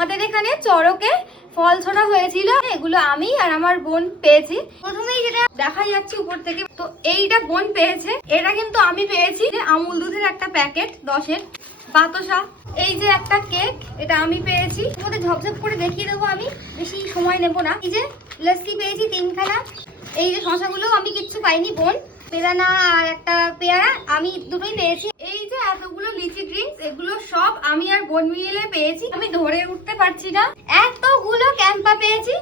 আমাদের এখানে চড়কে ফল ছোড়া হয়েছিল, এগুলো আমি আর আমার বোন পেয়েছি। প্রথমেই যেটা দেখা যাচ্ছে উপর থেকে, তো এইটা বোন পেয়েছে, এটা কিন্তু আমি পেয়েছি। আমুল দুধের একটা প্যাকেট 10-এর বাতাসা, এই যে একটা কেক, এটা আমি পেয়েছি। তোমাদের ঝপঝপ করে দেখিয়ে দেবো, আমি বেশি সময় নেব না। এই যে লস্যি পেয়েছি 3খানা। এই যে শশাগুলো আমি কিচ্ছু পাইনি, বোন বেদানা আর একটা পেয়ারা আমি দুটোই পেয়েছি। এই যে এতগুলো লিচি ড্রিঙ্কস, এগুলো সব আমি আর বোন মিলে পেয়েছি। আমি ধরে উঠতে পারছি না, এতগুলো ক্যাম্পা পেয়েছি।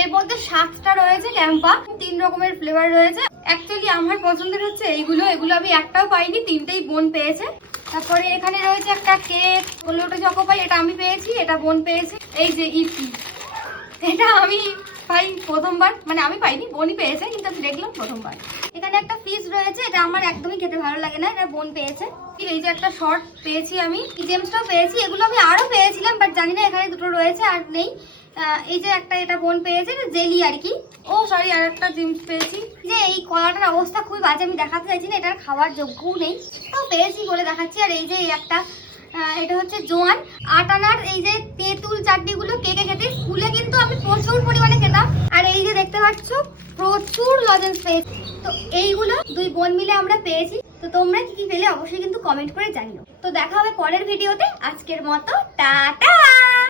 এর মধ্যে 7টা রয়েছে ক্যাম্পা, 3 রকমের ফ্লেভার রয়েছে। অ্যাকচুয়ালি আমার পছন্দের হচ্ছে এইগুলো, এগুলো আমি একটাও পাইনি, 3টেই বোন পেয়েছে। তারপরে এখানে রয়েছে একটা কেক, লোটো চকোপাই, এটা আমি পেয়েছি, এটা বোন পেয়েছে। এই যে ইপি, এটা আমি পাই প্রথমবার, মানে আমি পাইনি, বোনই পেয়েছে, কিন্তু আমি দেখলাম প্রথমবার। এখানে একটা ফিশ রয়েছে, এটা আমার একদমই খেতে ভালো লাগে না, এটা বোন পেয়েছে। এই যে একটা শর্ট পেয়েছি আমি, জেমসটাও পেয়েছি। এগুলো আমি আরো পেয়েছিলাম, বাট জানি না এখানে দুটো রয়েছে আর নেই। এই যে একটা, এটা বোন পেয়েছে, এটা জেলি আর কি। ও সরি, আর একটা জিনিস পেয়েছি। যে এই কলাটার অবস্থা খুবই বাজে, আমি দেখাতে চাইছি না, এটার খাওয়ার যোগ্যও নেই, তাও পেয়েছি বলে দেখাচ্ছি। আর এই যে এই একটা, এটা হচ্ছে জোয়ান আটানার এই যে তেঁতুল চাটনিগুলো কেকে খেতে, স্কুলে কিন্তু আমি প্রচুর পরিমাণে খেতাম। আর এই যে দেখতে পাচ্ছ প্রচুর লজেন্স পেয়েছি। তো এইগুলো 2 বোন মিলে আমরা পেয়েছি। তো তোমরা কি কি পেলে অবশ্যই কিন্তু কমেন্ট করে জানিও। তো দেখা হবে পরের ভিডিওতে। আজকের মতো টাটা।